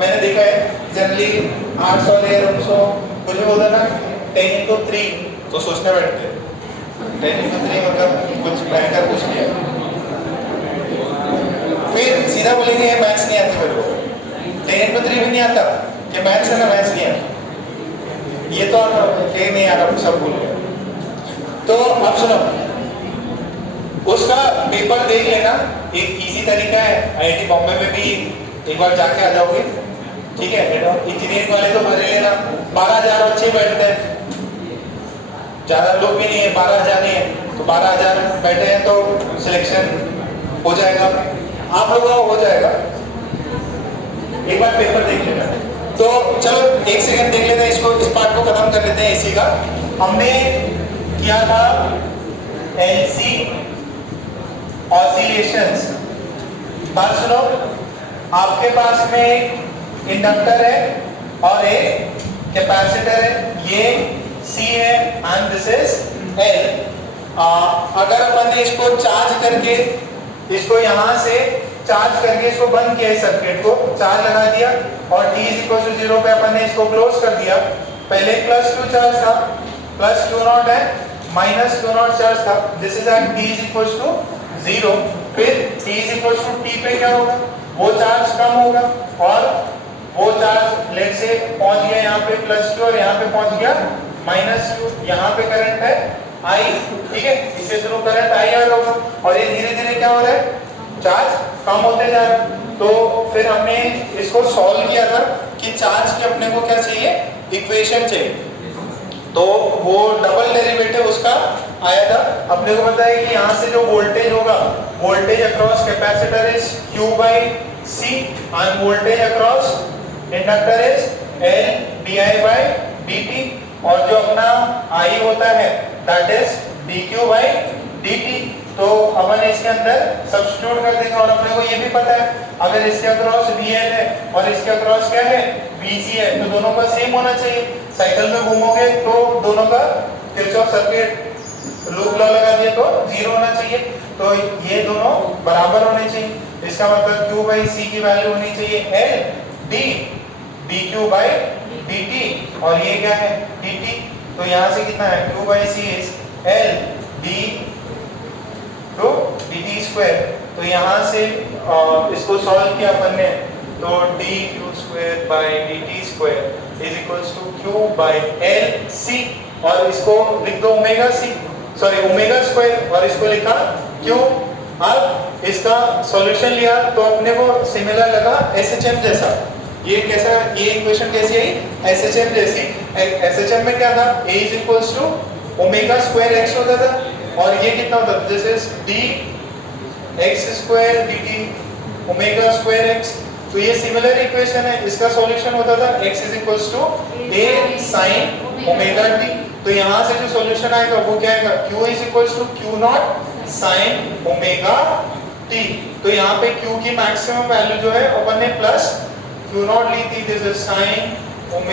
मैंने देखा है जनरली आर्ट्स वाले कुछ भी होता ना 10×3 तो सोचने बैठते हैं 10×3 मतलब कुछ भयंकर कुछ नहीं है, फिर सीधा बोलेंगे मैथ्स नहीं आती मेरे को, 10×3 भी नहीं आता, ये मैथ्स है ना, मैथ्स नहीं आता, ये तो आता है नहीं आता, सब बोल रहे। तो अब सुनो, उसका पेपर देख लेना, एक इजी तरीका है, आईआईटी बॉम्बे में भी एक बार जाके आ जाओगे, ठीक है। इंजीनियरिंग वाले तो भरे लेना, 12,000 बच्चे बैठते हैं, ज्यादा लोग भी नहीं है, 12,000 नहीं है तो 12,000 बैठे हैं तो सिलेक्शन हो जाएगा, आप लोगों का हो जाएगा, एक बार पेपर देख लेना। तो चलो एक सेकंड देख लेते हैं इसको, इस पार्ट को खत्म कर लेते हैं इसी का। हमने किया था एलसी ऑसिलेशंस। बात सुनो, आपके पास में एक इंडक्टर है और एक कैपेसिटर है, ये C है एंड दिस इज L। अगर अपन ने इसको चार्ज करके, इसको यहां से चार्ज करके इसको बंद किया, इस सर्किट को चार्ज लगा दिया और t = 0 पे अपन ने इसको क्लोज कर दिया। पहले +Q चार्ज था, +Q0 है, -Q0 चार्ज था, दिस इज एट t = 0। फिर t = t पे क्या होगा, वो चार्ज कम होगा और वो चार्ज लेट से पहुंच गया यहाँ पे +Q और यहाँ पे पहुंच गया -Q, यहाँ पे करंट है I, ठीक है, इससे थ्रू करंट IR होगा और ये धीरे धीरे क्या हो रहा है, चार्ज कम होते जा रहा है। तो फिर हमने इसको सॉल्व किया था कि चार्ज के अपने को क्या चाहिए, इक्वेशन चाहिए, तो वो डबल डेरिवेटिव उसका आया था। अपने को पता है कि यहाँ से जो वोल्टेज होगा, voltage across capacitor is Q/C end voltage across inductor is L/dI/dt और जो अपना I होता है दैट इज dQ/dt। तो अपन इसके अंदर सब्स्टिट्यूट कर देंगे और अपने को ये भी पता है अगर इसके अक्रॉस VL है और इसके अक्रॉस क्या है, VC है, तो दोनों का सेम होना चाहिए। साइकिल में घूमोगे तो दोनों का किरचॉफ सर्किट लूप लॉ लगा दिए तो 0 होना चाहिए, तो ये दोनों बराबर होने चाहिए। इसका मतलब Q/C की वैल्यू होनी चाहिए L dQ/dt और ये क्या है, dt। तो यहाँ से कितना है, Q/C इज L dt²। तो यहाँ से इसको सॉल्व किया अपन ने, तो dQ²/dt² = Q/LC और इसको लिख दो ω², और इसको लिखा Q। अब इसका सॉल्यूशन लिया तो अपने को सिमिलर लगा SHM जैसा। ये कैसा, ये इक्वेशन कैसी आई, SHM जैसी। SHM में क्या था, A = ω²x होता था और ये कितना होता है, this is dx² dt ω²x। तो ये सिमिलर इक्वेशन है, इसका सॉल्यूशन होता था x = a sin ωt। तो यहाँ से जो सॉल्यूशन आएगा वो क्या आएगा, q = Q0 sin ωt। तो यहाँ पे q की मैक्सिमम वैल्यू जो है अपन ने प्लस Q0 ली थी, दिस इज sin ωt।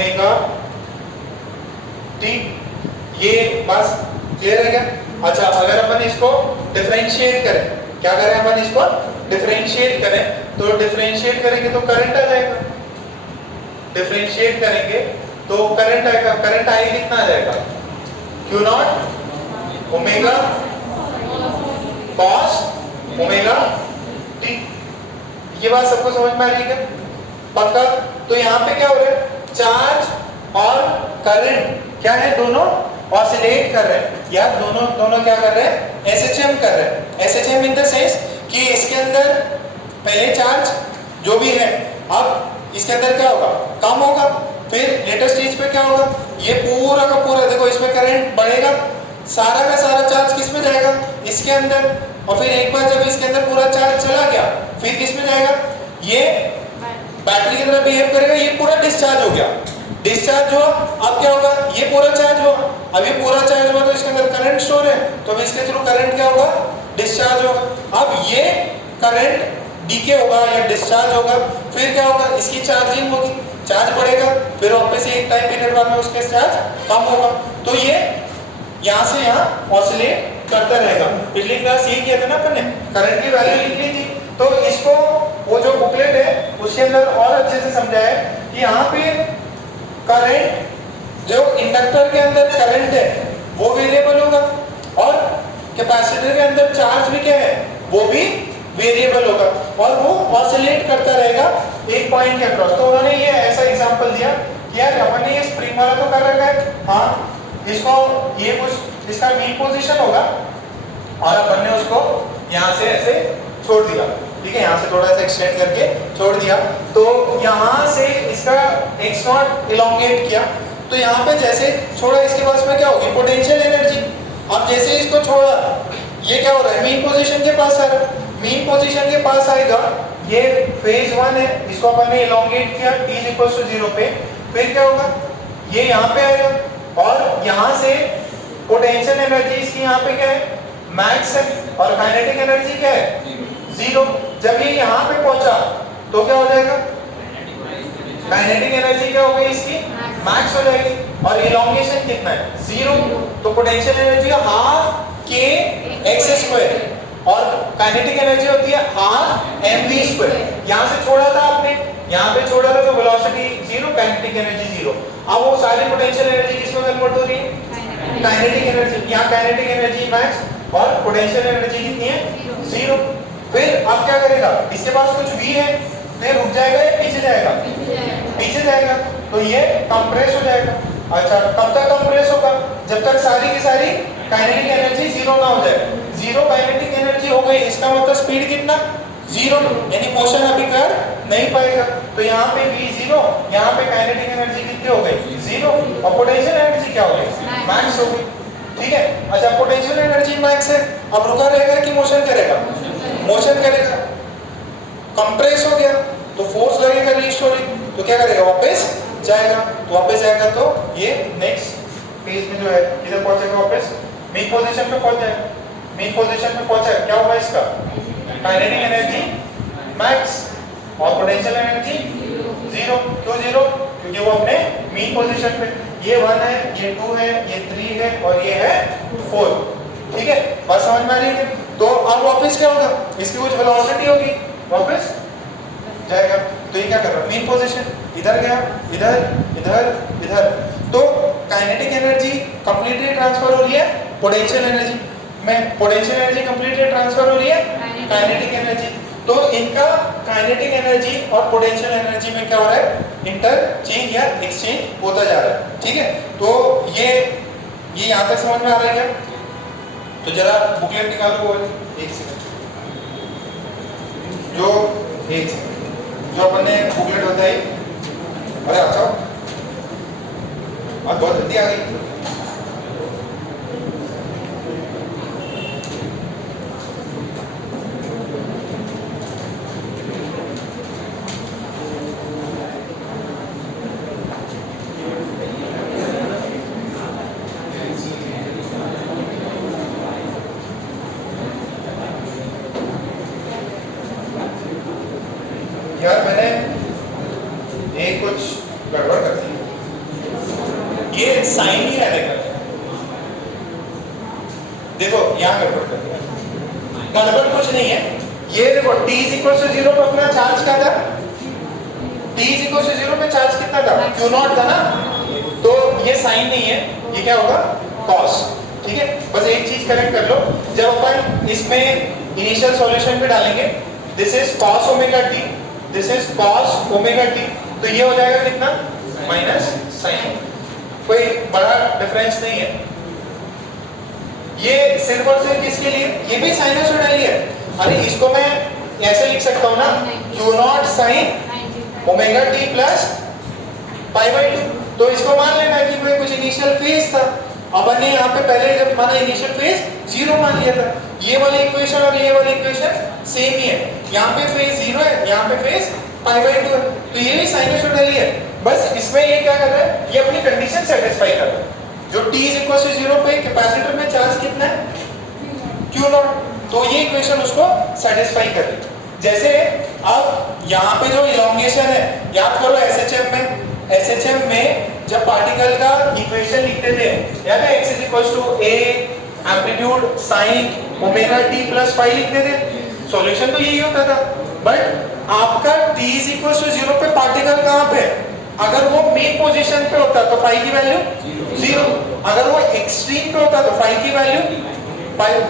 ये बस क्लियर है क्या? अच्छा, अगर अपन इसको डिफरेंशिएट करें, क्या करें अपन इसको डिफरेंशिएट करें, तो डिफरेंशिएट करेंगे तो करंट आ जाएगा, डिफरेंशिएट करेंगे तो करंट आएगा, करंट आई कितना आ जाएगा, Q0 ओमेगा cos ωt। ये बात सबको समझ में आ रही है क्या, पक्का? तो यहाँ पे क्या हो रहा है, चार्ज और करंट क्या है, दोनों ऑसिलेट कर रहे हैं, या दोनों क्या कर रहे हैं, SHM कर रहे हैं। SHM इन द सेंस कि इसके अंदर पहले चार्ज जो भी है, अब इसके अंदर क्या होगा, कम होगा, फिर लेटेस्ट स्टेज पे क्या होगा, ये पूरा का पूरा देखो इसमें करंट बढ़ेगा, सारा का सारा चार्ज किस में जाएगा, इसके अंदर, और फिर एक बार जब इसके अंदर पूरा चार्ज चला गया फिर किस में जाएगा, ये बैटरी की तरह बिहेव करेगा, ये पूरा डिस्चार्ज हो गया, डिस्चार्ज हुआ, अब क्या होगा, ये पूरा चार्ज हुआ, अब ये पूरा चार्ज हुआ तो इसके अंदर करंट स्टोर है, तो अब इसके थ्रू करंट क्या होगा, डिस्चार्ज होगा। अब ये करंट डीके होगा या डिस्चार्ज होगा, फिर क्या होगा, इसकी चार्जिंग होगी, चार्ज बढ़ेगा, फिर वापस से एक टाइम पीरियड बाद में उसके चार्ज कम होगा, तो ये यहाँ से यहाँ ऑसिलेट करता रहेगा। पिछली क्लास ये किया था ना अपन ने, करंट की वैल्यू लिख ली थी, तो इसको वो जो बुकलेट है उसके अंदर और अच्छे से समझा है कि यहाँ पे करंट, जो इंडक्टर के अंदर करंट है वो वेरिएबल होगा और कैपेसिटर के अंदर चार्ज भी क्या है, वो भी वेरिएबल होगा और वो ऑसिलेट करता रहेगा एक पॉइंट के अक्रॉस। तो उन्होंने ये ऐसा एग्जांपल दिया कि यार अपन ने ये स्प्रिंग वाला तो कर रखा है, हाँ इसको ये कुछ इसका मीन पोजीशन होगा और अपन ने उसको यहाँ से ऐसे छोड़ दिया, ठीक है, यहाँ से थोड़ा सा एक्सटेंड करके छोड़ दिया, तो यहाँ से इसका x नॉट इलोंगेट किया, तो यहाँ पे जैसे छोड़ा इसके पास में क्या होगी, पोटेंशियल एनर्जी। अब जैसे इसको छोड़ा ये क्या हो रहा है, मीन पोजीशन के पास आ रहा है, मीन पोजीशन के पास आएगा, ये फेज 1 है, इसको अपन ने इलोंगेट किया t इक्वल्स टू 0 पे, फिर क्या होगा, ये यहाँ पे आएगा और यहाँ से पोटेंशियल एनर्जी इसकी यहाँ पे क्या है, मैक्स है, और काइनेटिक एनर्जी क्या है, 0। जब ये यहाँ पे पहुंचा तो क्या हो जाएगा, काइनेटिक एनर्जी क्या हो गई इसकी, मैक्स हो जाएगी, और इलोंगेशन कितना है, 0। तो potential energy half k x square और काइनेटिक एनर्जी होती है हाफ mv स्क्वायर। यहाँ से छोड़ा था आपने, यहाँ पे छोड़ा था तो वेलोसिटी 0, काइनेटिक एनर्जी 0। अब वो सारी पोटेंशियल एनर्जी किसमें कन्वर्ट हो रही है, काइनेटिक एनर्जी। यहाँ काइनेटिक एनर्जी मैक्स और पोटेंशियल एनर्जी कितनी है, 0। फिर अब क्या करेगा, इसके पास कुछ v है, फिर रुक जाएगा या पीछे जाएगा, पीछे जाएगा, तो ये कंप्रेस हो जाएगा। अच्छा, कब तक कंप्रेस होगा, जब तक सारी की सारी काइनेटिक एनर्जी 0 ना हो जाए। 0 काइनेटिक एनर्जी हो गई, इसका मतलब स्पीड कितना, 0, यानी मोशन अभी कर नहीं पाएगा। तो यहाँ पे v 0, यहाँ पे काइनेटिक एनर्जी कितनी हो गई, 0, और पोटेंशियल एनर्जी क्या हो गई, मैक्स हो गई, ठीक है। अच्छा, पोटेंशियल एनर्जी मैक्स है, अब रुका रहेगा कि मोशन करेगा, मोशन करेगा, कंप्रेस हो गया तो फोर्स लगेगा रीस्टोरिंग, तो क्या करेगा, वापस जाएगा, तो वापस जाएगा तो ये नेक्स्ट फेज में जो है किधर पहुंचेगा, वापस मीन पोजीशन पे पहुंच जाएगा। मीन पोजीशन पे पहुंचा, क्या होगा इसका, काइनेटिक एनर्जी मैक्स और पोटेंशियल एनर्जी 0। क्यों 0, क्योंकि वो अपने मीन पोजीशन पे, ये 1 है, ये 2 है, ये 3 है और ये है 4, ठीक है, बात समझ में आ रही है। तो अब वापस क्या होगा, इसकी कुछ वेलोसिटी होगी, वापस जाएगा, तो ये क्या कर रहा है, मीन पोजीशन, इधर गया, इधर इधर इधर, तो काइनेटिक एनर्जी कंप्लीटली ट्रांसफर हो रही है पोटेंशियल एनर्जी में, पोटेंशियल एनर्जी कंप्लीटली ट्रांसफर हो रही है काइनेटिक एनर्जी। तो इनका काइनेटिक एनर्जी और पोटेंशियल एनर्जी में क्या हो रहा है, इंटरचेंज या एक्सचेंज होता जा रहा है, ठीक है। तो ये यहाँ तक समझ में आ रहा है क्या, तो जरा बुकलेट निकालो, वो एक सेकंड, जो एक सेकंड, जो अपन ने बुकलेट बताई, अरे आ जाओ, आज बहुत जल्दी आ गई। यार मैंने एक कुछ गड़बड़ कर दी, ये साइन ही रहने का, देखो यहाँ गड़बड़ कर दिया, गड़बड़ कुछ नहीं है, ये देखो t इक्वल टू 0 पे अपना चार्ज क्या था, t इक्वल टू 0 पे चार्ज कितना था, q नॉट था ना, तो ये साइन नहीं है, ये क्या होगा, cos, ठीक है। बस एक चीज करेक्ट कर लो, जब अपन इसमें इनिशियल सॉल्यूशन पे डालेंगे, this is cos omega t, this is cos omega t, तो ये हो जाएगा कितना, माइनस साइन, कोई बड़ा डिफरेंस नहीं है। ये सिर्फ और सिर्फ किसके लिए, ये भी साइनसॉइडल ही है, अरे इसको मैं ऐसे लिख सकता हूँ ना, q not sign omega t plus pi by 2, तो इसको मान लेना कि कोई कुछ इनिशियल फेज था, अपन ने यहाँ पे पहले जब माना इनिशियल फेज 0 मान लिया था, ये वाली इक्वेशन और ये वाली इक्वेशन सेम ही है, यहाँ पे फेज 0 है, यहाँ पे फेज पाई बाई 2 है, तो ये भी साइनसॉइडल ही है। बस इसमें ये क्या कर रहा है, ये अपनी कंडीशन सेटिस्फाई कर रहा है, जो t इक्वल टू 0 पे कैपेसिटर में चार्ज कितना है, q नॉट, तो ये इक्वेशन उसको सेटिस्फाई कर रही है। जैसे अब यहाँ पे जो इलोंगेशन है, याद करो एसएचएम में जब पार्टिकल का इक्वेशन लिखते थे, याद है, x equal to a amplitude sine omega t plus phi लिखते थे, सॉल्यूशन तो यही होता था, बट आपका t इज इक्वल टू 0 पे पार्टिकल कहाँ पे है? अगर वो मेन पोजीशन पे होता तो फाई की वैल्यू 0, अगर वो एक्सट्रीम पे होता तो फाई की वैल्यू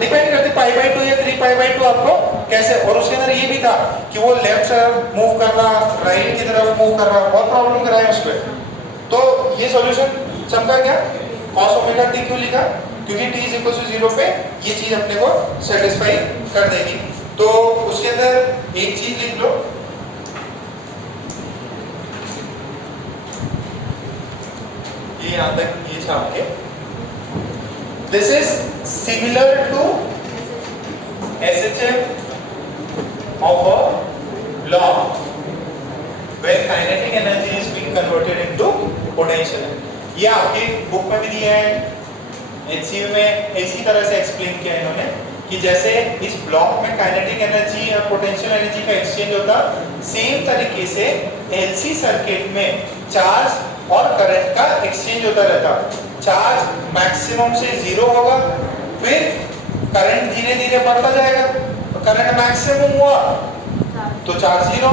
डिपेंड करती पाई बाई 2 या 3 पाई बाई 2 आपको कैसे। और उसके अंदर ये भी था कि वो लेफ्ट तरफ मूव कर रहा, राइट की तरफ मूव कर रहा, बहुत प्रॉब्लम कर रहा है उस पर। तो ये सॉल्यूशन चमका क्या? cos ओमेगा t क्यों लिखा? क्योंकि t इज इक्वल टू 0 पे ये चीज अपने को सेटिस्फाई कर देगी। तो उसके अंदर एक चीज लिख लो, ये यहां तक ये छाप के, this is similar to SHM of a block where kinetic energy is being converted into potential। ये आपकी बुक में भी दिया है, HCU में इसी तरह से एक्सप्लेन किया है इन्होंने कि जैसे इस ब्लॉक में काइनेटिक एनर्जी और पोटेंशियल एनर्जी का एक्सचेंज होता, सेम तरीके से LC सर्किट में चार्ज और करंट का एक्सचेंज होता रहता। चार्ज मैक्सिमम से 0 होगा, फिर करंट धीरे धीरे बढ़ता जाएगा, तो करंट मैक्सिमम हुआ तो चार्ज 0,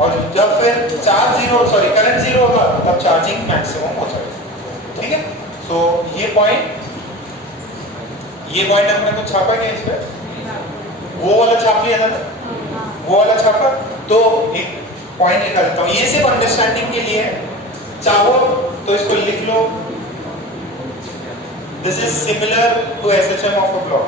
और जब फिर करंट 0 होगा तब चार्जिंग मैक्सिमम हो जाएगा। ठीक है, सो ये पॉइंट हमने कुछ छापा क्या इस पे? वो वाला छाप लिया था ना, वो वाला छापा। तो एक पॉइंट लिखा देता हूँ, ये सिर्फ अंडरस्टैंडिंग के लिए है, चाहो तो इसको लिख लो, this is similar to SHM of a block.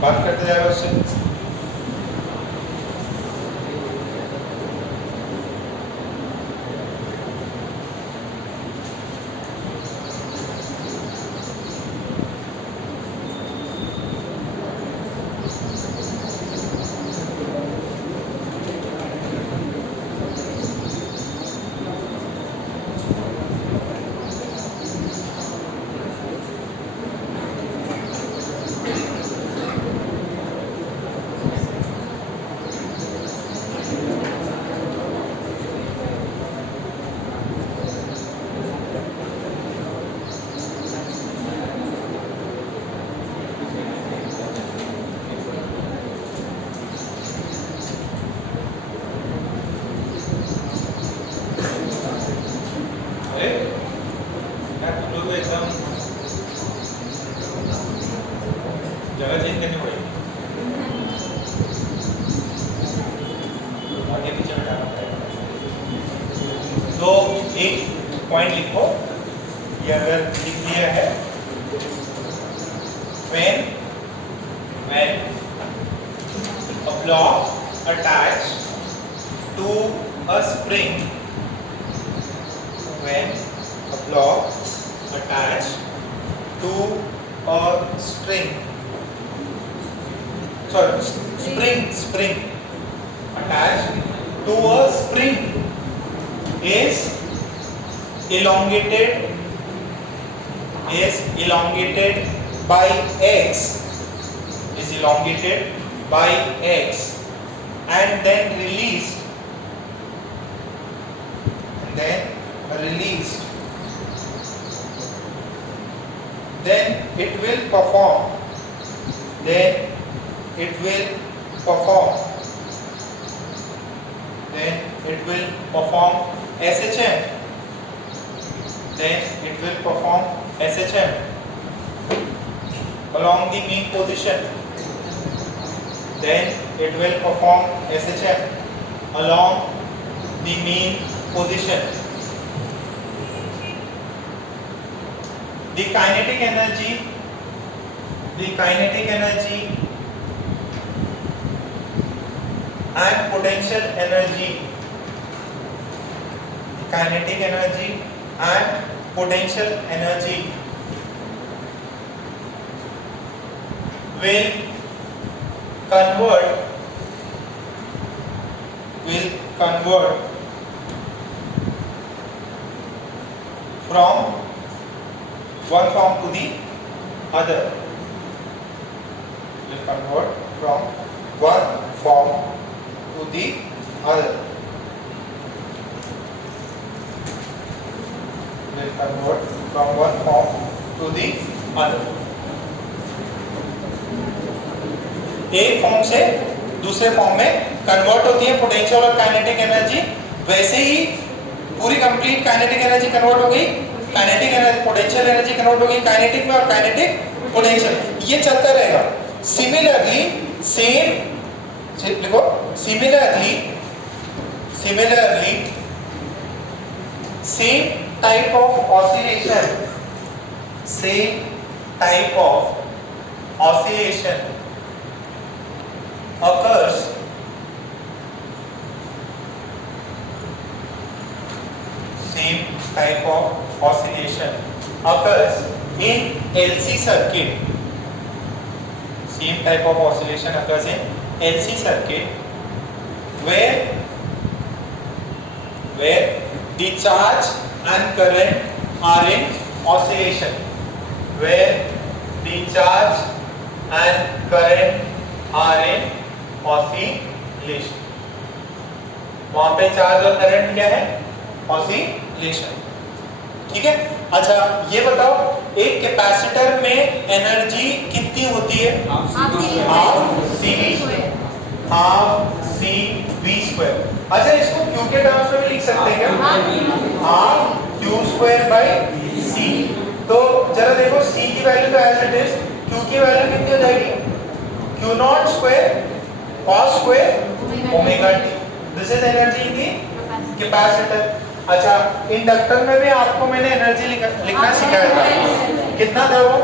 बात करते जाएगा उससे। जगह चेंज करनी पड़ेगी, आगे पीछे हटाना पड़ेगा। तो एक पॉइंट लिखो, ये अगर लिख दिया है, when a block attached to a spring, when a block attached to a string, spring attached to a spring is elongated by x and then released then it will perform SHM. Then it will perform SHM along the mean position. Then it will perform SHM along the mean position. the kinetic energy and potential energy, kinetic energy and potential energy will convert from one form to the other. Will convert from one form to the other. Will convert from one form to the other. एक form से दूसरे form में convert होती है potential और kinetic energy. वैसे ही पूरी complete kinetic energy convert हो गई, kinetic energy potential energy convert हो गई काइनेटिक में और काइनेटिक पोटेंशियल, ये चलता रहेगा। सिमिलरली सेम लिखो, similarly same type of oscillation occurs in LC circuit. Same type of oscillation occurs in LC circuit where the charge and current are in oscillation. Where the charge and current are in oscillation. वहां पे charge और current क्या है? Oscillation. ठीक है। अच्छा ये बताओ एक कैपेसिटर में एनर्जी कितनी होती है? Half C V square. अच्छा इसको क्यू के टर्म्स में भी लिख सकते हैं क्या? हाफ क्यू स्क्वायर बाई सी। तो जरा देखो सी की वैल्यू तो एज इट इज, क्यू की वैल्यू कितनी हो जाएगी? Q not square cos square omega t. This is energy in the capacitor. अच्छा इंडक्टर में भी आपको मैंने एनर्जी लिखना सिखाया था, कितना था वो?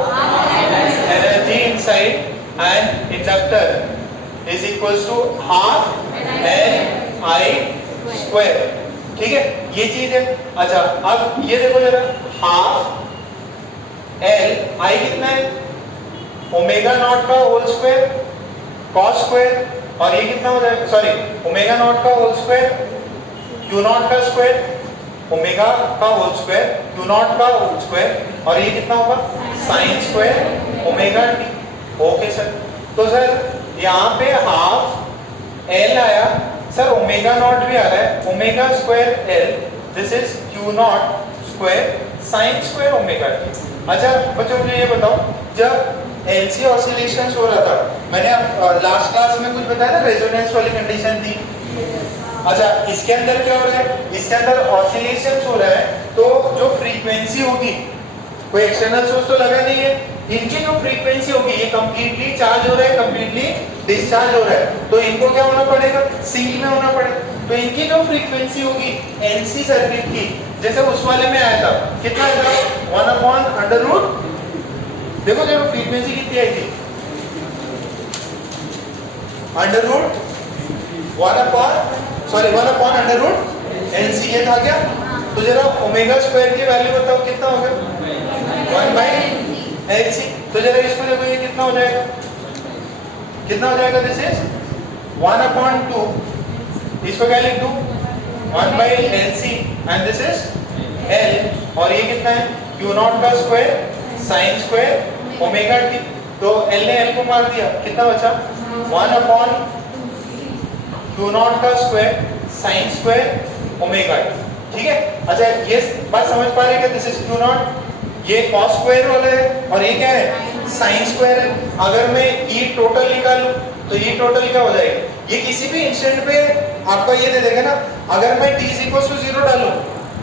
Energy inside and inductor is equals to half L I square. ठीक है, ये चीज है। अच्छा अब ये देखो जरा, हाफ एल आई कितना है? ओमेगा नॉट का होल स्क्वायर cos स्क्वायर, और ये कितना हो जाएगा? सॉरी, ओमेगा नॉट का होल स्क्वायर क्यू नॉट का स्क्वायर, ओमेगा का होल स्क्वायर क्यू नॉट का होल स्क्वायर, और ये कितना होगा? Sine square omega T. Okay sir, तो सर यहाँ पे हाफ एल आया, सर ओमेगा नॉट भी आ रहा है, omega square L, this is Q not square sine square omega T. अच्छा बच्चों मुझे ये बताओ, जब एलसी ऑसिलेशंस हो रहा था, मैंने लास्ट क्लास में कुछ बताया ना, रेजोनेंस वाली कंडीशन थी। अच्छा इसके अंदर क्या हो रहा है? इसके अंदर ऑसिलेशंस हो रहा है, तो जो फ्रीक्वेंसी होगी, कोई एक्सटर्नल सोर्स तो लगा नहीं है, इनकी जो फ्रीक्वेंसी होगी, ये कंप्लीटली चार्ज हो रहा है, कंप्लीटली डिस्चार्ज हो रहा है, तो इनको क्या होना पड़ेगा? सिंक में होना पड़ेगा। तो इनकी जो फ्रीक्वेंसी होगी एलसी सर्किट की, जैसे उस वाले में आया था, कितना आया था? 1/√, देखो देखो फ्रीक्वेंसी कितनी आई थी? √1/√LC ये था क्या? तो जरा ओमेगा स्क्वायर की वैल्यू बताओ कितना हो गया? 1/LC। तो जरा इसको देखो, ये कितना हो जाएगा? कितना हो जाएगा? This is 1/2। इसको क्या लिख दूं? 1/LC and this is L, और ये कितना है? Q नॉट का square sine square omega T. तो L ने L को मार दिया, कितना बचा? 1/Q नॉट का square sine square omega T. ठीक है। अच्छा ये बात समझ पा रहे हैं क्या? दिस इज Q नॉट, ये cos स्क्वायर वाला है, और ये क्या है? साइन स्क्वायर है। अगर मैं E टोटल निकालूं तो E टोटल क्या हो जाएगा? ये किसी भी इंस्टेंट पे आपका ये दे देगा ना। अगर मैं t = 0 डालूं,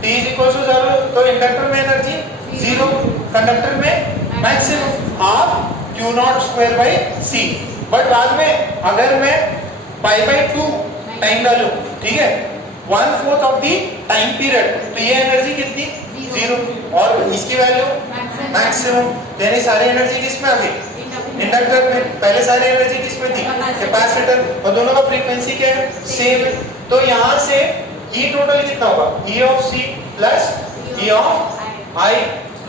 t = 0, तो इंडक्टर में एनर्जी 0, कंडक्टर में maximum half Q not square by C। But बाद में अगर मैं π/2 टाइम डालूं, ठीक है, 1/4 ऑफ द टाइम पीरियड, तो ये एनर्जी कितनी? 0 और इसकी वैल्यू मैक्सिमम। यानी सारी एनर्जी किस में आ गई? इंडक्टर में। पहले सारी एनर्जी किस में थी? कैपेसिटर। और दोनों का फ्रीक्वेंसी क्या है? सेम है। तो यहाँ से E टोटल कितना होगा? E of C plus E of I,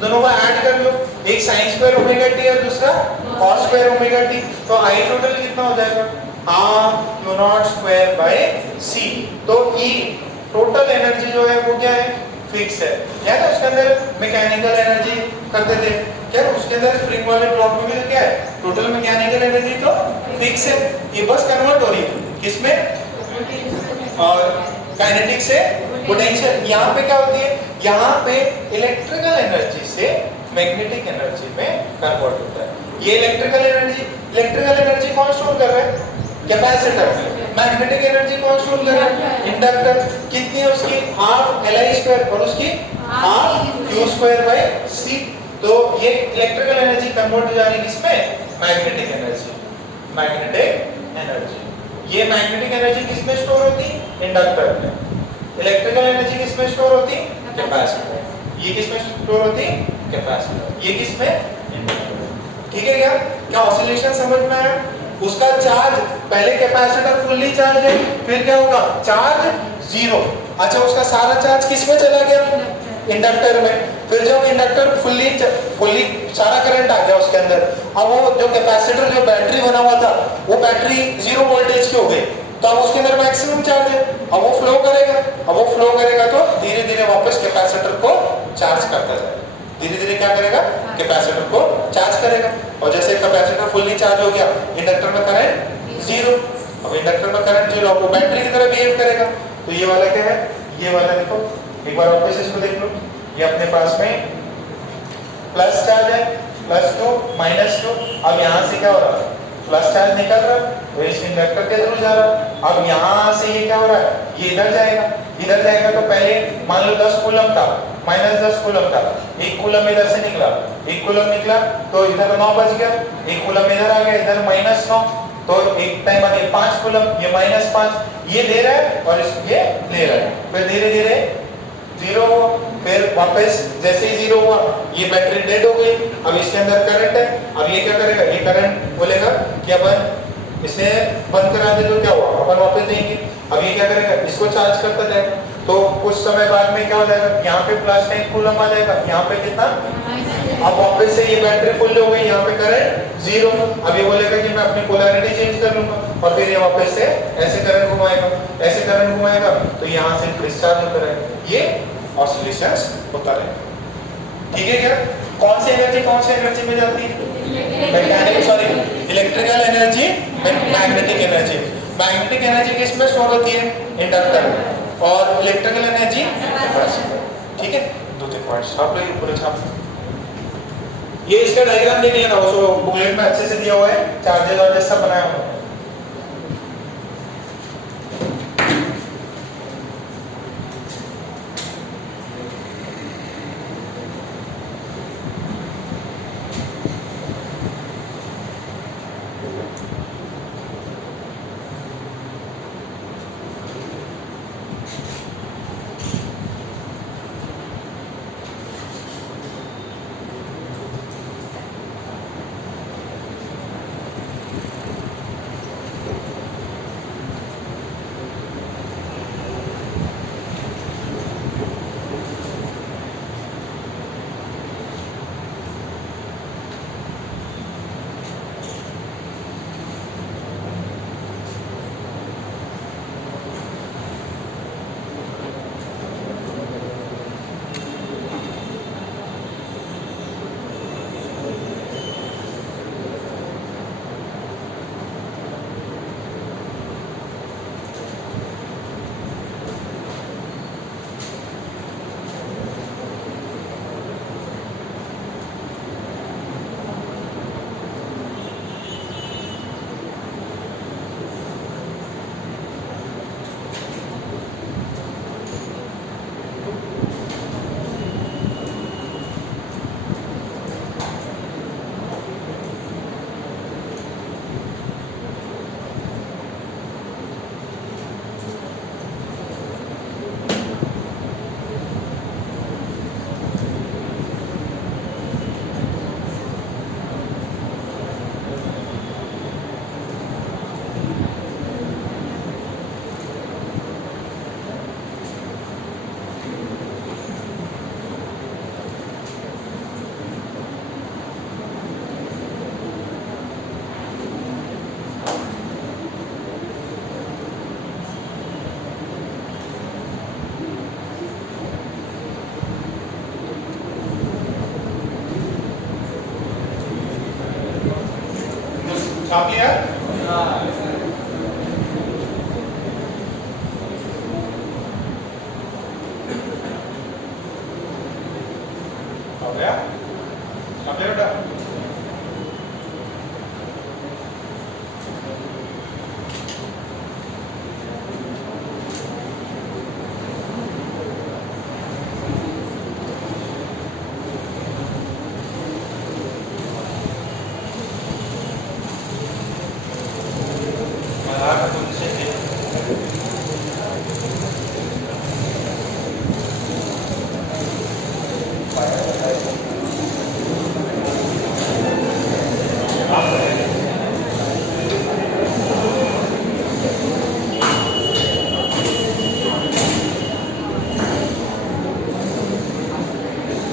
दोनों को ऐड कर लो। एक sin स्क्वायर ओमेगा t और दूसरा cos स्क्वायर ओमेगा t। तो I टोटल कितना हो जाएगा? Half Q not square by C। तो E टोटल एनर्जी जो है वो क्या है? फिक्स है। क्या है उसके अंदर मैकेनिकल एनर्जी करते थे, क्या उसके अंदर स्प्रिंग वाले ब्लॉक में भी क्या है? टोटल मैकेनिकल एनर्जी तो फिक्स है। ये बस कन्वर्ट हो रही है किसमें? और काइनेटिक से पोटेंशियल। यहाँ पे क्या होती है? यहाँ पे इलेक्ट्रिकल एनर्जी से मैग्नेटिक एनर्जी में कन्वर्ट होता है। ये इलेक्ट्रिकल एनर्जी कौन स्टोर कर रहा है? कैपेसिटर। मैग्नेटिक एनर्जी कौन स्टोर कर रहा है? इंडक्टर। कितनी है उसकी? हाफ Li स्क्वायर और उसकी half Q square by C। तो ये इलेक्ट्रिकल एनर्जी कन्वर्ट हो जा रही है किसमें? Magnetic energy. ये मैग्नेटिक एनर्जी किसमें स्टोर होती? इंडक्टर में। इलेक्ट्रिकल एनर्जी किसमें स्टोर होती? कैपेसिटर। ये किसमें स्टोर होती? कैपेसिटर। ये किसमें? इंडक्टर। ठीक है क्या ऑसिलेशन समझ में आया? उसका चार्ज पहले कैपेसिटर फुल्ली चार्ज है, फिर क्या होगा? चार्ज 0। अच्छा उसका सारा चार्ज किसमें चला गया? इंडक्टर में। फिर जब इंडक्टर फुल्ली सारा करंट आ गया उसके अंदर, अब वो जो कैपेसिटर जो बैटरी बना हुआ था वो बैटरी 0 वोल्टेज की हो गई, तो अब उसके अंदर मैक्सिमम चार्ज है। अब वो फ्लो करेगा तो धीरे धीरे वापस कैपेसिटर को चार्ज करता जाएगा। धीरे धीरे क्या करेगा? कैपेसिटर को चार्ज करेगा। और जैसे कैपेसिटर फुल्ली चार्ज हो गया, इंडक्टर में करंट 0। अब इंडक्टर में करंट 0, वो बैटरी की तरह बिहेव करेगा। तो ये वाला क्या है? ये वाला देखो एक बार वापस इसको देख लो। ये अपने पास में प्लस चार्ज है, +2 -2। अब यहाँ से क्या हो रहा है? प्लस चार्ज निकल रहा है, तो इस इंडक्टर के थ्रू जा रहा है। अब यहाँ से ये क्या हो रहा है? ये इधर जाएगा तो पहले मान लो 10 कूलम था, -10 कूलम था। 1 कूलम इधर से निकला, 1 कूलम निकला तो इधर 9 बच गया। 1 कूलम इधर आ गया, इधर -9, तो एक टाइम आ गया 5 कूलम, ये -5। ये दे रहा है और ये ले रहा है। फिर धीरे धीरे 0 हुआ, फिर वापस जैसे ही 0 हुआ ये बैटरी डेड हो गई। अब इसके अंदर करंट है। अब ये क्या करेगा? ये करंट बोलेगा कि अपन इसे बंद करा दे, तो क्या हुआ? अपन वापस देंगे। अब ये क्या करेगा? इसको चार्ज करता जाएगा। तो कुछ समय बाद में क्या हो जाएगा? यहाँ पे +10 कूलम आ जाएगा, यहाँ पे कितना? अब वापस से ये बैटरी फुल हो गई, यहाँ पे करंट 0। अब ये बोलेगा कि मैं अपनी पोलैरिटी चेंज कर लूंगा, और फिर ये वापस से ऐसे करंट घुमाएगा, तो यहाँ से डिस्चार्ज होता रहेगा। ये ऑसिलेशंस होता रहेगा। ठीक है क्या? कौन सी एनर्जी में जाती है? Electrical energy, magnetic energy. Magnetic energy किसमें स्टोर होती है? इंडक्टर में। और इलेक्ट्रिकल एनर्जी कैपेसिटर। ठीक है, 2-3 पॉइंट्स छाप लो, पूरे छाप। ये इसका डायग्राम देख लेना, उसको बुकलेट में अच्छे से दिया हुआ है, चार्जेस सब बनाया हुआ है। छाप लिया? हो गया? छाप लिया बेटा?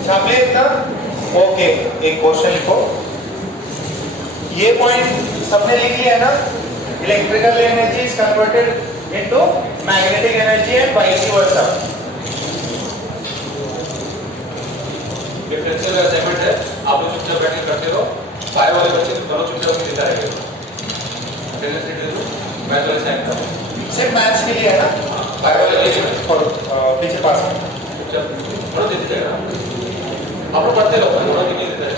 छाप लिया इतना? ओके, एक क्वेश्चन लिखो। ये पॉइंट सबने लिख लिया है ना? Electrical energy is converted into magnetic energy and vice versa. Differential assignment है, आप लोग चुपचाप बैठ के करते रहो। फाइव वाले बच्चे दोनों चुपचाप देता रहेंगे। अटेंडेंस शीट दे दो, मैं तो असाइन कर दूं। सिर्फ मैथ्स के लिए है ना? फाइव वाले लेके और पीछे पास चुपचाप थोड़ा दे दीजिएगा ना, आप लोग पढ़ते रहो, मैं थोड़ा नहीं देता है।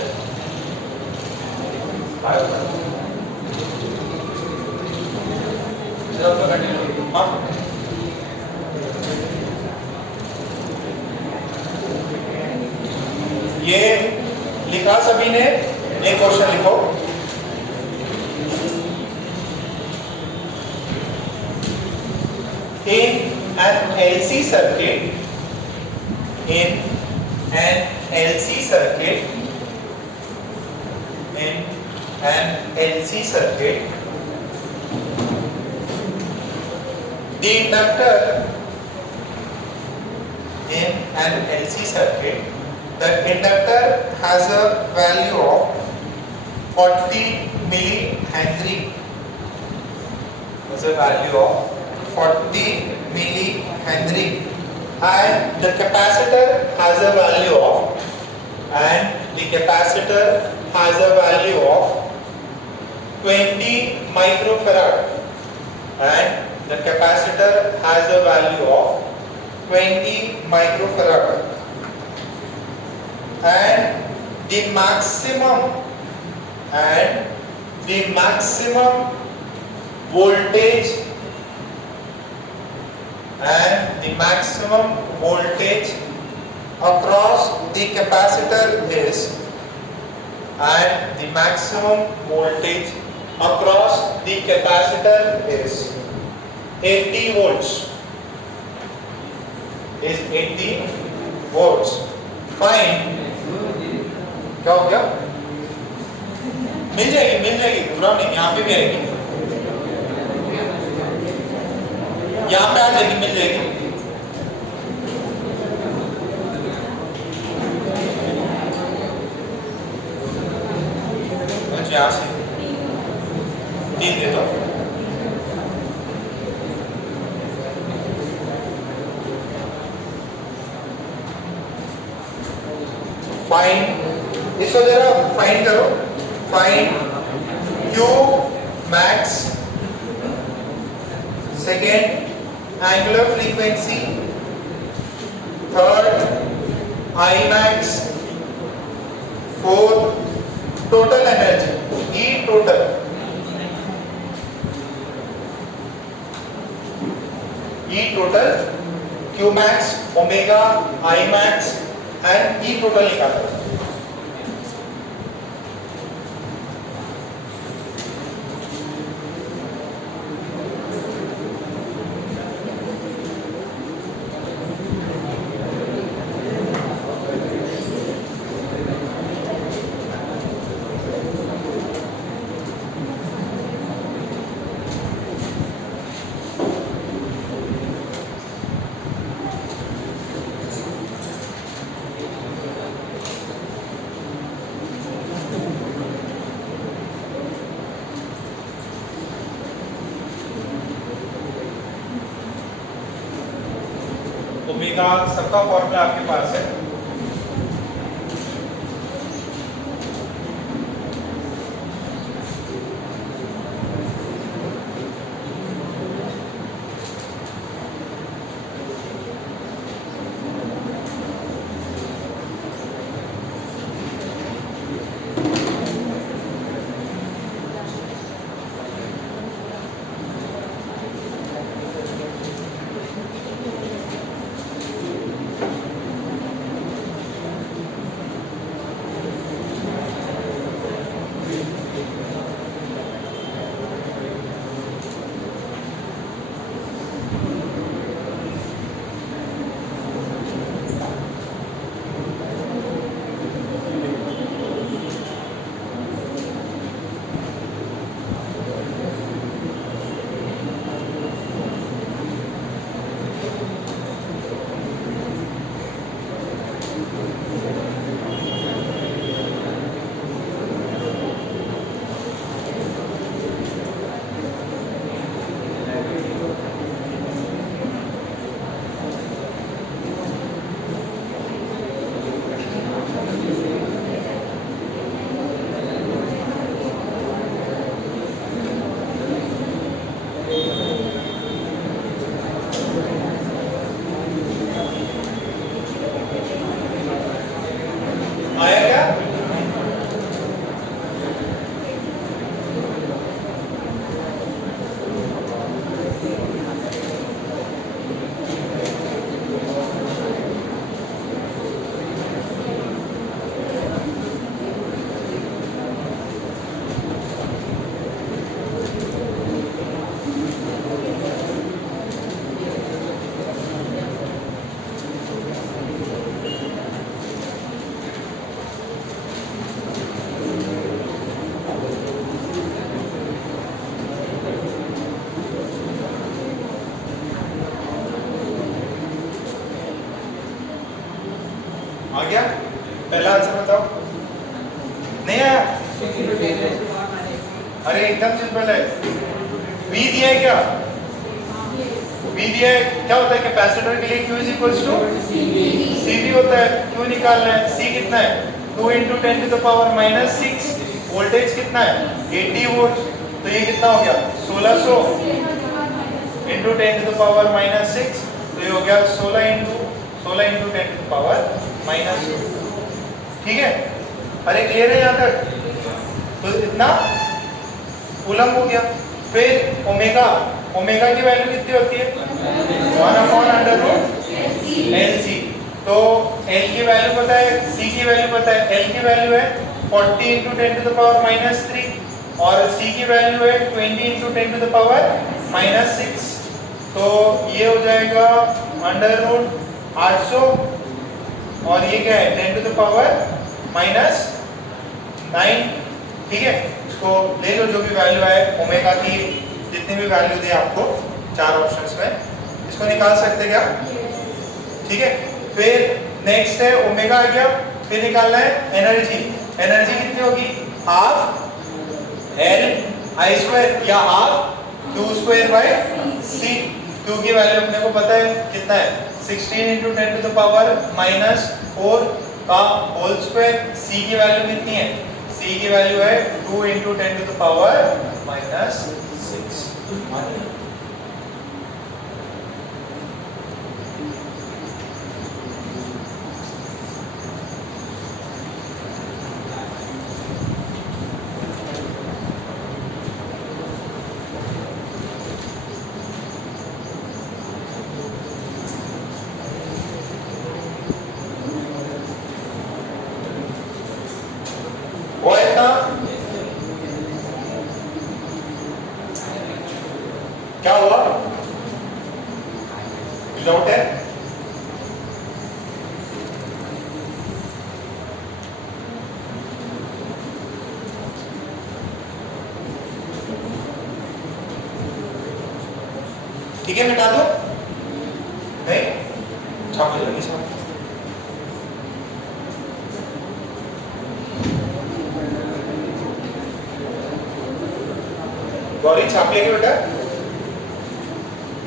फाइव सिर्फ अपना कंटिन्यू। हाँ, ये लिखा सभी ने? एक क्वेश्चन लिखो। In an LC circuit, in an LC circuit, in an LC circuit, the inductor in an LC circuit, the inductor has a value of 40 millihenry. Has a value of 40 millihenry, and the capacitor has a value of value of 20 microfarad, and the capacitor has a value of 20 microfarad, and the maximum voltage across the capacitor is 80 volts. Is 80 volts. Fine. क्या हो गया? मिल जाएगी, पूरा नहीं, यहाँ पे भी आएगी, यहाँ पे आ जाएगी, मिल जाएगी। यहाँ से 3 दे दो। फाइंड, इसको जरा फाइंड करो। Find Q max, second angular frequency, third I max, fourth total energy, E total, Q max, omega, I max and E total निकालो। ओमेगा सबका फॉर्मूला आपके पास है। आया क्या? आ गया? पहला आंसर बताओ। नहीं आया? अरे एकदम सिंपल है। V दिया है क्या? V दिया है, क्या होता है कैपेसिटर के लिए Q is equals to CV होता है। Q निकालना है, C कितना है? 2 × 10⁻⁻6। वोल्टेज कितना है? 80 वोल्ट। तो ये कितना हो गया? 1600 × 10⁻⁻6। तो ये हो गया 16 × 10⁻⁻²। ठीक है? अरे क्लियर है यहाँ तक? तो इतना कूलम हो गया। फिर ओमेगा, ओमेगा की वैल्यू कितनी होती है? 1/√LC। तो L की वैल्यू पता है, C की वैल्यू पता है। L की वैल्यू है 40 × 10⁻³ और C की वैल्यू है 20 × 10⁻⁻6। तो ये हो जाएगा √800 और ये क्या है? 10⁻⁹। ठीक है? इसको ले लो जो भी वैल्यू है ओमेगा की, जितनी भी वैल्यू दी आपको चार ऑप्शंस में, इसको निकाल सकते क्या? ठीक है? फिर नेक्स्ट है ओमेगा आ गया। फिर निकालना है एनर्जी। एनर्जी कितनी होगी? ½ L/I² या ½ Q²/C। Q की वैल्यू अपने को पता है कितना है? 16 × 10⁻⁴ का होल स्क्वायर। C की वैल्यू कितनी है? C की वैल्यू है 2 × 10⁻⁶। वो इतना क्या हुआ? डाउट है? ठीक है, मिटा दो। नहीं छाप ले लगी छाप। गौरी छाप लेगी बेटा,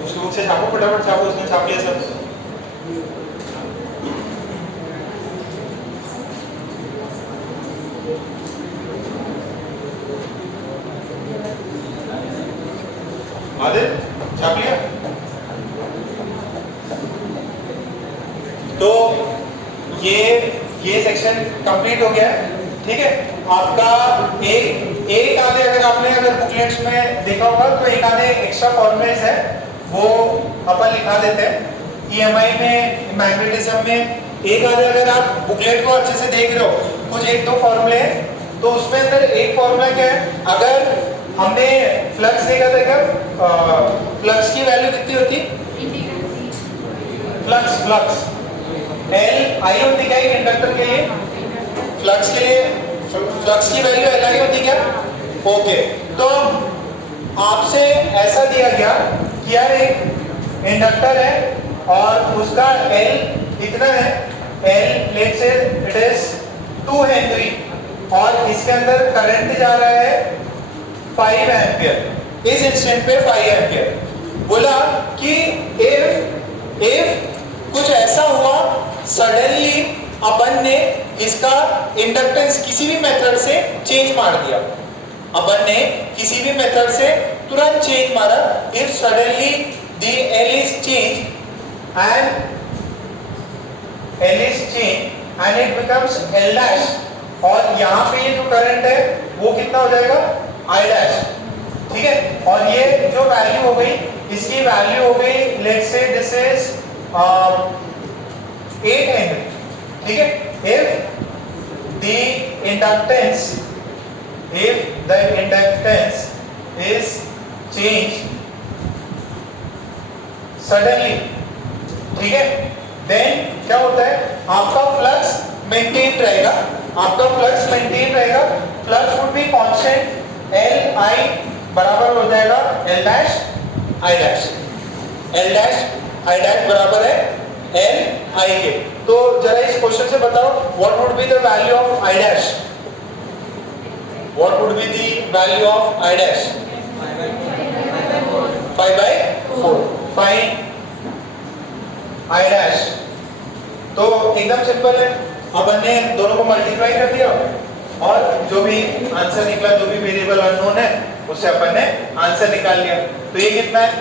उसके मुख से छापो, फटाफट छापो। उसने छाप लिया सब। आदित्य छाप लिया? तो ये सेक्शन कंप्लीट हो गया है। ठीक है? आपका एक आधे अगर बुकलेट्स में देखा होगा तो एक आधे एक्स्ट्रा फॉर्मूलेस है, वो अपन लिखा देते हैं। EMI में, मैग्नेटिज्म में एक आधे अगर आप बुकलेट को अच्छे से देख रहे हो, कुछ 1-2 फॉर्मूले हैं। तो उसमें अंदर एक फॉर्मूला क्या है? अगर हमने फ्लक्स देखा था क्या? फ्लक्स की वैल्यू कितनी होती? फ्लक्स L I होती क्या इंडक्टर के लिए? फ्लक्स के लिए फ्लक्स की वैल्यू Li होती क्या? ओके। तो आपसे ऐसा दिया गया कि यार एक इंडक्टर है और उसका L इतना है, L let's say it is 2 Henry और इसके अंदर करंट जा रहा है 5 एम्पियर। इस इंस्टेंट पे 5 एम्पियर। बोला कि इफ कुछ ऐसा हुआ सडनली अपन ने इसका इंडक्टेंस किसी भी मेथड से चेंज मार दिया, अपन ने किसी भी मेथड से तुरंत चेंज मारा। If suddenly the L is changed and it becomes L dash, और यहाँ पे ये जो करंट है वो कितना हो जाएगा I डैश, ठीक है। और ये जो वैल्यू हो गई, इसकी वैल्यू हो गई let's say this is 8 Henry, ठीक है। If the inductance is changed suddenly, ठीक है, देन क्या होता है, आपका फ्लक्स मेंटेन रहेगा, flux would be constant L I बराबर हो जाएगा L डैश I डैश, बराबर है L I के। तो जरा इस क्वेश्चन से बताओ, what would be the value of I dash, what would be the value of I dash, 5/4, fine I dash. तो एकदम सिंपल है, अपन ने दोनों को मल्टीप्लाई कर दिया और जो भी आंसर निकला, जो भी वेरिएबल अननोन है उससे अपन ने आंसर निकाल लिया। तो ये कितना है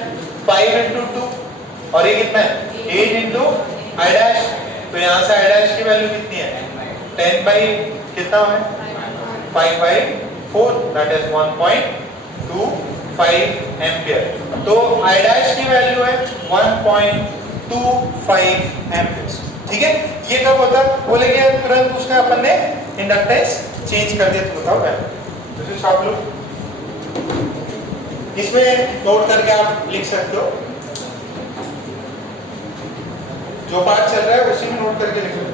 5 into 2 और ये कितना है 8 into I डैश। तो यहाँ से I डैश की वैल्यू कितनी है 10 by कितना है 5/4, दैट इज 1.25 एम्पियर। तो I डैश की वैल्यू है 1.25 एम्पियर, ठीक है। ये कब होता है, बोलेंगे तुरंत उसने अपन ने इंडक्टेंस चेंज कर दिया। तो बताओ दिस इज आप लोग इसमें नोट करके आप लिख सकते हो, जो पार्ट चल रहा है उसी में नोट करके लिख सकते हो।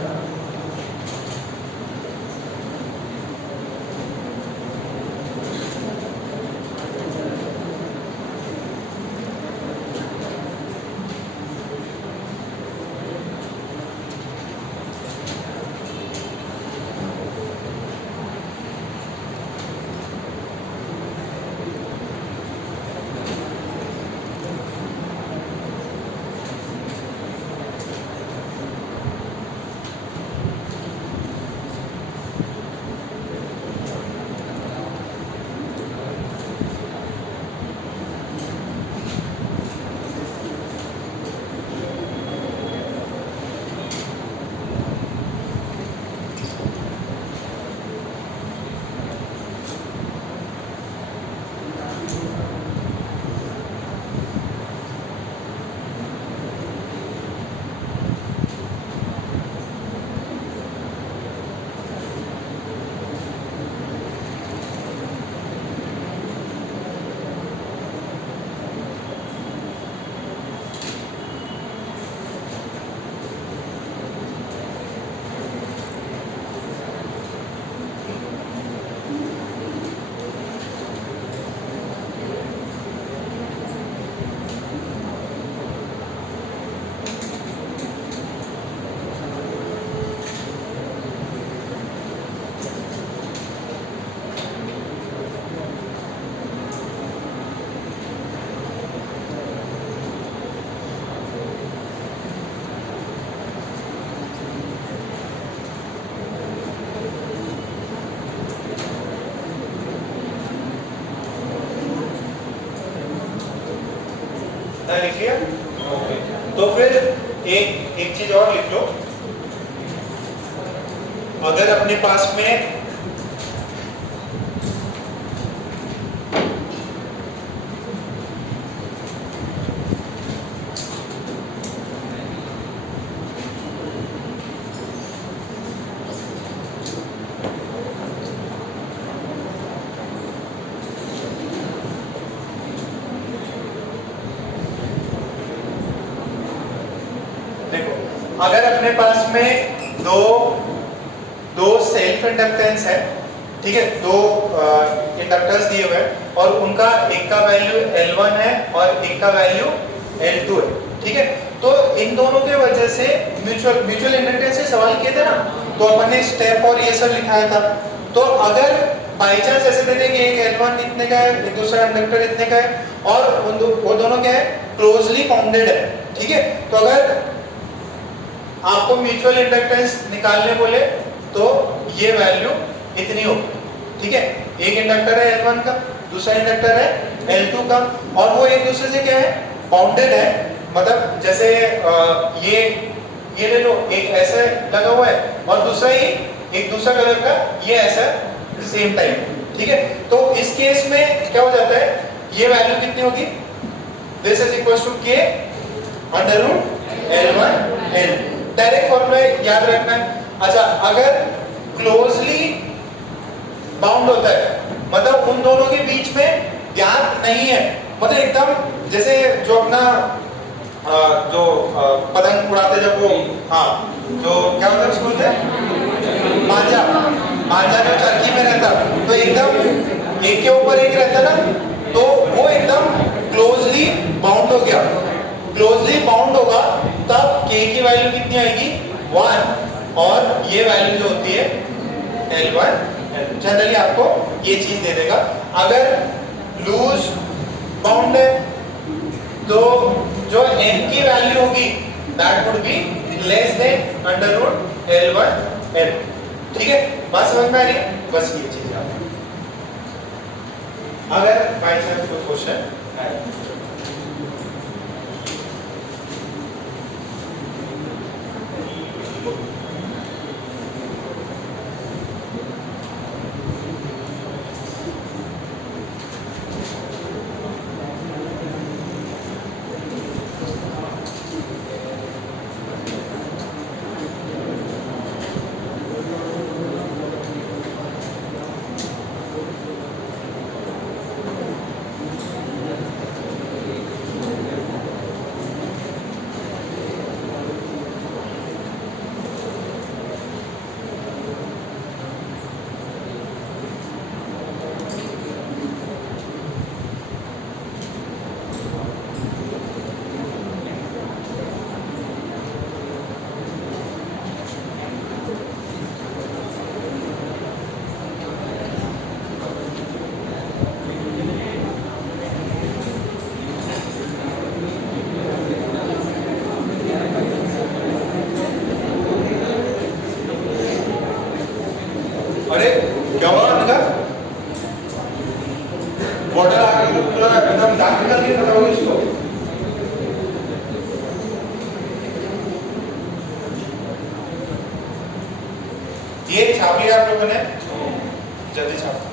लिख लिया, ओके। तो फिर एक चीज और लिख लो, अगर अपने पास में अगर अपने पास में दो सेल्फ इंडक्टेंस है, ठीक है, दो इंडक्टर्स दिए हुए हैं और उनका एक का वैल्यू L1 है और एक का वैल्यू L2 है, ठीक है। तो इन दोनों के वजह से म्यूचुअल इंडक्टेंस से सवाल किए थे ना, तो अपन ने स्टेप और ये सब लिखाया था। तो अगर बाई चांस ऐसे दे दे कि एक L1 इतने का है, एक दूसरा इंडक्टर इतने का है और वो दोनों क्या है क्लोजली बाउंडेड है, ठीक है। तो अगर आपको म्यूचुअल इंडक्टेंस निकालने बोले तो ये वैल्यू इतनी होगी, ठीक है। एक इंडक्टर है L1 का, दूसरा इंडक्टर है L2 का और वो एक दूसरे से क्या है बाउंडेड है, मतलब जैसे ये ये ले लो, एक ऐसा लगा हुआ है और दूसरा ही एक दूसरा कलर का ये ऐसा सेम टाइम, ठीक है। तो इस केस में क्या हो जाता है, ये वैल्यू कितनी होगी, this is equal to K under root L1 L, direct formula याद रखना है। अच्छा, अगर क्लोजली बाउंड होता है, मतलब उन दोनों के बीच में गैप नहीं है, मतलब एकदम जैसे जो अपना जो पतंग उड़ाते जब वो, हाँ, जो क्या होता है उसको बोलते हैं मांझा, मांझा जो चरखी में रहता, तो एकदम एक के ऊपर एक रहता ना, तो वो एकदम क्लोजली बाउंड हो गया। क्लोजली बाउंड होगा तब k की वैल्यू कितनी आएगी 1, और ये वैल्यू जो होती है L1 जनरली आपको ये चीज दे देगा। अगर लूज बाउंड है तो जो m की वैल्यू होगी that would be less than under root L1 L, ठीक है। बात समझ में आ रही है, बस ये चीज याद रखना। अगर बाई चांस कोई क्वेश्चन है ये छाप लिया आप लोगों ने, जल्दी छाप।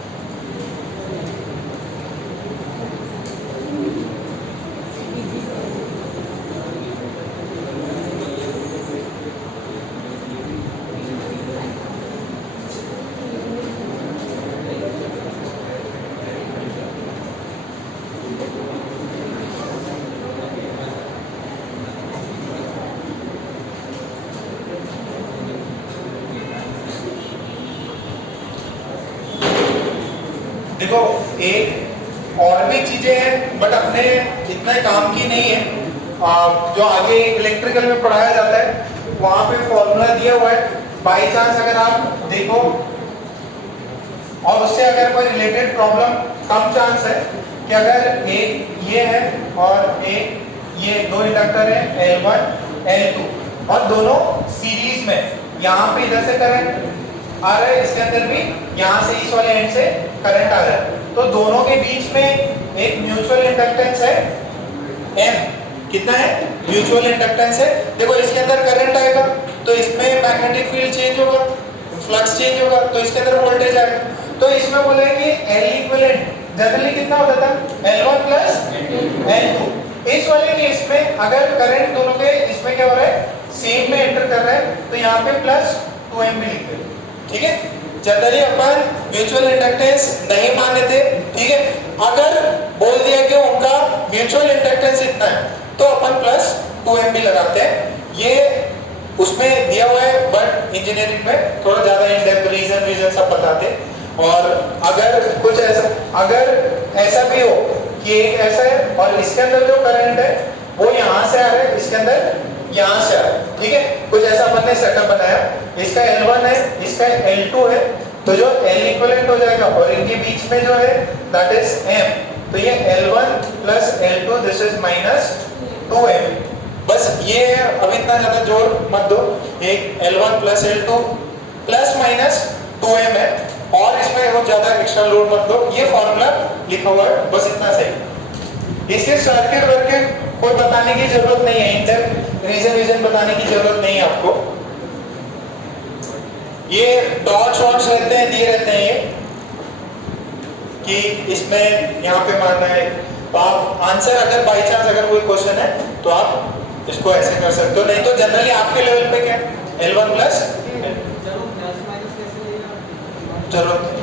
देखो एक और भी चीजें हैं बट अपने इतने काम की नहीं है। जो आगे इलेक्ट्रिकल में पढ़ाया जाता है वहां पे फॉर्मूला दिया हुआ है, बाई चांस अगर आप देखो और उससे अगर कोई रिलेटेड प्रॉब्लम, कम चांस है कि अगर एक ये है और एक ये दो इंडक्टर है L1 L2 और दोनों सीरीज में, यहाँ पे इधर से करंट आ रहा है, इसके अंदर भी यहाँ से इस वाले एंड से करंट आ रहा है, तो दोनों के बीच में एक म्यूचुअल इंडक्टेंस है M। कितना है? म्यूचुअल इंडक्टेंस है। देखो इसके अंदर करंट आएगा तो इसमें मैग्नेटिक फील्ड चेंज होगा, फ्लक्स चेंज होगा, तो इसके अंदर वोल्टेज आएगा। तो इसमें बोला है कि L इक्विवेलेंट जनरली कितना होता था, L1 प्लस L2। इस वाले केस में अगर करंट दोनों के इसमें क्या हो रहा है, सेम में एंटर कर रहा है, तो यहाँ पे प्लस 2M भी लिख देते, ठीक है। जनरली अपन म्यूचुअल इंडक्टेंस नहीं माने थे, ठीक है। अगर बोल दिया कि उनका म्यूचुअल इंडक्टेंस इतना है तो अपन प्लस 2M भी लगाते हैं। ये उसमें दिया हुआ है बट इंजीनियरिंग में थोड़ा ज्यादा इन डेप्थ रीजन सब बताते हैं। और अगर कुछ ऐसा, अगर ऐसा भी हो कि एक ऐसा है और इसके अंदर जो करंट है वो यहाँ से आ रहा है, इसके अंदर यहाँ से आ रहा है, ठीक है। कुछ ऐसा अपन ने सेटअप बनाया, इसका L1 है, इसका L2 है, तो जो L इक्विवेलेंट हो जाएगा और इनके बीच में जो है दैट इज M, तो ये L1 plus L2 this is minus 2M। बस ये है, अब इतना ज्यादा जोर मत दो, एक L1 plus L2 plus minus 2M है और इसमें बहुत ज्यादा एक्स्ट्रा लोड मत दो, ये फॉर्मूला लिखा हुआ है, बस इतना सही। इसके सर्किट वर्किट कोई बताने की जरूरत नहीं है, इंटर रीजन बताने की जरूरत नहीं है आपको। ये डॉट्स वॉट्स रहते हैं, दिए रहते हैं ये कि इसमें यहाँ पे मानना है, तो आप आंसर अगर बाई चांस अगर कोई क्वेश्चन है तो आप इसको ऐसे कर सकते हो, नहीं तो जनरली आपके लेवल पे क्या L1 प्लस जरूरत है।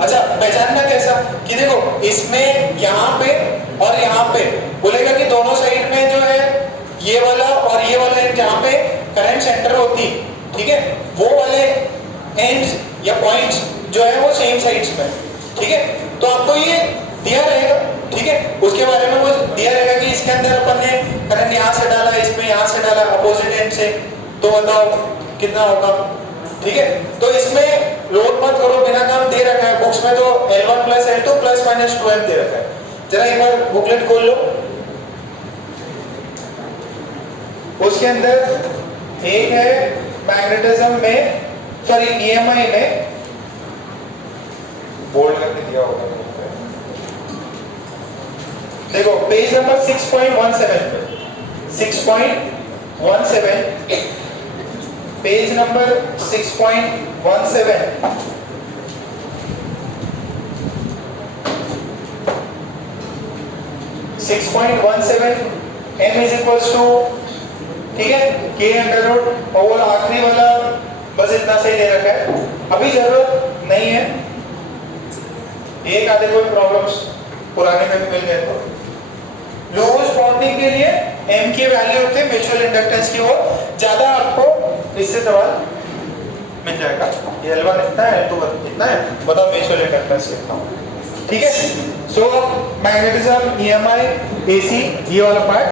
अच्छा, पहचानना कैसा कि देखो इसमें यहाँ पे और यहाँ पे बोलेगा कि दोनों साइड में जो है ये वाला और ये वाला एंड जहाँ पे करंट सेंटर होती, ठीक है, वो वाले एंड्स या पॉइंट्स जो है वो सेम साइड्स में, ठीक है। तो आपको ये दिया रहेगा, ठीक है, उसके बारे में वो दिया रहेगा कि इसके अंदर अपन ने करंट यहाँ से डाला, इसमें यहाँ से डाला अपोजिट एंड से, तो बताओ कितना होगा, ठीक है। तो इसमें लोड मत करो, बिना काम दे रखा है बुक्स में, तो L1 plus L2 plus minus 2M दे रखा है। जरा एक बार बुकलेट खोल लो, उसके अंदर एक है मैग्नेटिज्म में, सॉरी EMI में, बोल्ड करके दिया होगा, देखो पेज नंबर 6.17 पे 6.17 page number 6.17 6.17 m is equals to, ठीक है, k अंडर रूट, और वो आखिरी वाला बस इतना सही दे रखा है, अभी जरूरत नहीं है, एक आधे कोई प्रॉब्लम्स पुराने में भी मिल गए तो। लोएस्ट बॉन्डिंग के लिए m की वैल्यू होती है म्यूचुअल इंडक्टेंस की, वो ज्यादा आपको इससे सवाल मिल जाएगा। ये L1 इतना है, L2 इतना है, बताओ म्यूचुअल इंडक्टेंस कितना हो, ठीक है। सो मैग्नेटिज्म EMI AC ये वाला पार्ट